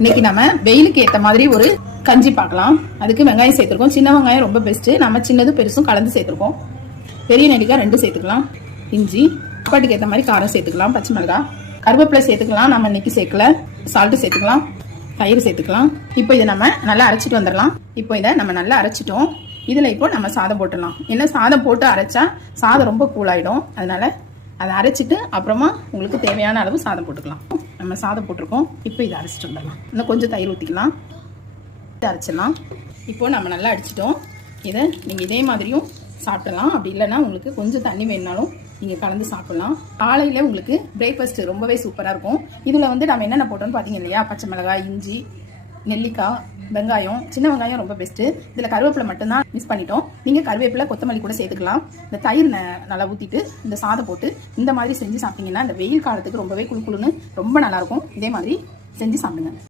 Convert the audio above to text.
இன்னைக்கு நம்ம வெயிலுக்கு ஏற்ற மாதிரி ஒரு கஞ்சி பார்க்கலாம். அதுக்கு வெங்காயம் சேர்த்துருக்கோம். சின்ன வெங்காயம் ரொம்ப பெஸ்ட். நம்ம சின்னதும் பெருசும் கலந்து சேர்த்துருக்கோம். பெரிய நெல்லிக்காய் 2 சேர்த்துக்கலாம். இஞ்சி, சாப்பாட்டுக்கு ஏற்ற மாதிரி காரம் சேர்த்துக்கலாம். பச்சை மிளகாய், கருவேப்பிலை சேர்த்துக்கலாம். நம்ம இன்னைக்கு சேர்க்கல. சால்ட்டு சேர்த்துக்கலாம். தயிர் சேர்த்துக்கலாம். இப்போ இதை நம்ம நல்லா அரைச்சிட்டு வந்துடலாம். இப்போ இதை நம்ம நல்லா அரைச்சிட்டோம். இதில் இப்போ நம்ம சாதம் போட்டுடலாம். ஏன்னா சாதம் போட்டு அரைச்சா சாதம் ரொம்ப கூலாயிடும். அதனால அதை அரைச்சிட்டு அப்புறமா உங்களுக்கு தேவையான அளவு சாதம் போட்டுக்கலாம். நம்ம சாதம் போட்டிருக்கோம். இப்போ இதை அரைச்சிட்டு வந்துடலாம். இன்னும் கொஞ்சம் தயிர் ஊற்றிக்கலாம். இதை அரைச்சிடலாம். இப்போ நம்ம நல்லா அடிச்சிட்டோம். இதை நீங்கள் இதே மாதிரியும் சாப்பிடலாம். அப்படி இல்லைன்னா உங்களுக்கு கொஞ்சம் தண்ணி வேணுனாலும் நீங்கள் கலந்து சாப்பிடலாம். காலையில் உங்களுக்கு பிரேக்ஃபாஸ்ட் ரொம்பவே சூப்பராக இருக்கும். இதில் வந்து நம்ம என்னென்ன போட்டோம்னு பார்த்தீங்க இல்லையா, பச்சை மிளகாய், இஞ்சி, நெல்லிக்காய், வெங்காயம், சின்ன வெங்காயம் ரொம்ப பெஸ்ட்டு. இதில் கருவேப்பிலை மட்டும்தான் மிஸ் பண்ணிட்டோம். நீங்கள் கருவேப்பிலை, கொத்தமல்லி கூட சேர்த்துக்கலாம். இந்த தயிர் நல்லா ஊற்றிட்டு இந்த சாதம் போட்டு இந்த மாதிரி செஞ்சு சாப்பிட்டீங்கன்னா இந்த வெயில் காலத்துக்கு ரொம்பவே குளுன்னு ரொம்ப நல்லாயிருக்கும். இதே மாதிரி செஞ்சு சாப்பிடுங்க.